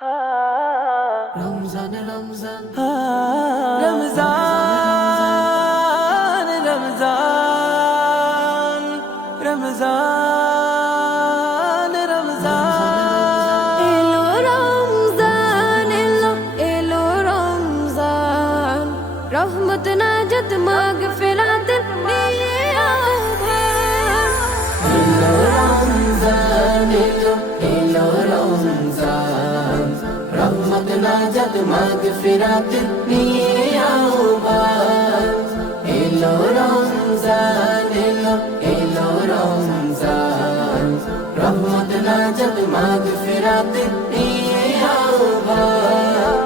রমজান রমজান রমজান রমজান রমজান রমজান এলো রমজান এলো রমজান রহমত নাজাত মাগফিরাত নিয়ে আহ্বান এলো রমজান এলো রমজান রহমত নাজাত মাগফিরাত নিয়ে আহ্বান এলো রমজান এলো রমজান রহমত নাজাত মাগফিরাত নিয়ে আহ্বান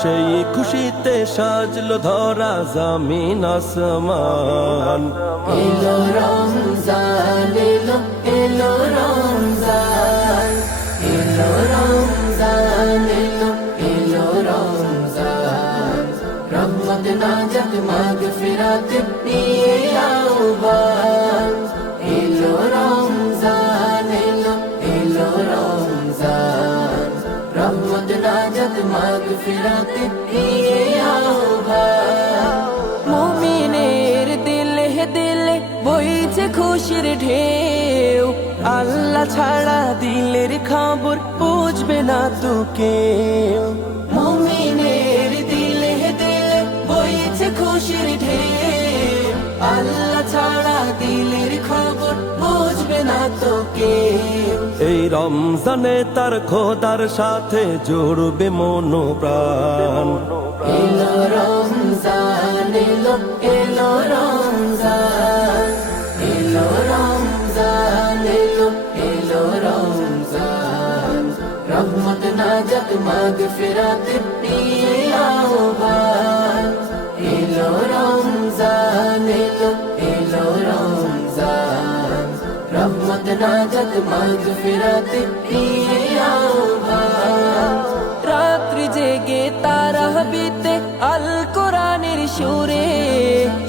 সেই খুশিতে সাজলো ধরা জামিন আসমান এলো রমজান এলো রমজান এলো রমজান এলো রমজান রহমত নাজাত মাগফিরাত নিয়ে আহ্বান এলো রমজান এলো রমজান রহমত নাজাত মাগফিরাত নিয়ে আহ্বান মুমিনের দিলে দিলে বইছে খুশির ঢেউ আল্লাহ ছাড়া দিলের খবর বুঝবে না তো কেউ মুমিনের দিলে দিলে বইছে খুশির ঢেউ আল্লাহ ছাড়া দিলের খবর বুঝবে না তো কেউ এই রমজানে তার খোদার সাথে জুড়বে মন প্রাণ এলো রমজান এলো রমজান এলো রমজান এলো রমজান রহমত নাজাত মাগফিরাত নিয়ে আহ্বান এলো রমজান এলো রমজান রহমত নাজাত মাগফিরাত নিয়ে আহ্বান রাত্রি জেগে তারা বিতে আল কোরআনের সুরে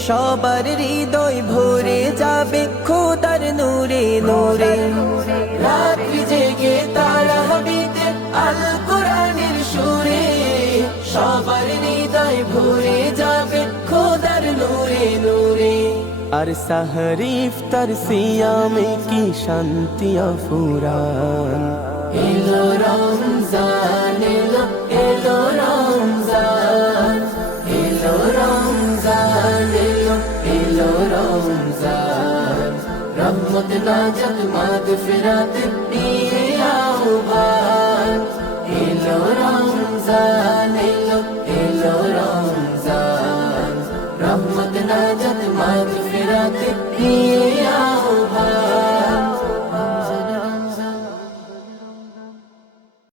সবার হৃদয় ভরে যাবে খোদার নূরে নূরে রাত্রি জেগে তারা হবিতে আল কোরআনের সুরে সবার হৃদয় ভরে যাবে খোদার নূরে নূরে আর সাহরি ইফতার সিয়ামে কি শান্তি ফুরান এলো রমজান এলো রমজান এলো রমজান এলো রমজান রহমত নাজাত মাগফিরাত নিয়ে আহ্বান এলো রমজান এলো রমজান রহমত নাজাত মাগফিরাত নিয়ে আহ্বান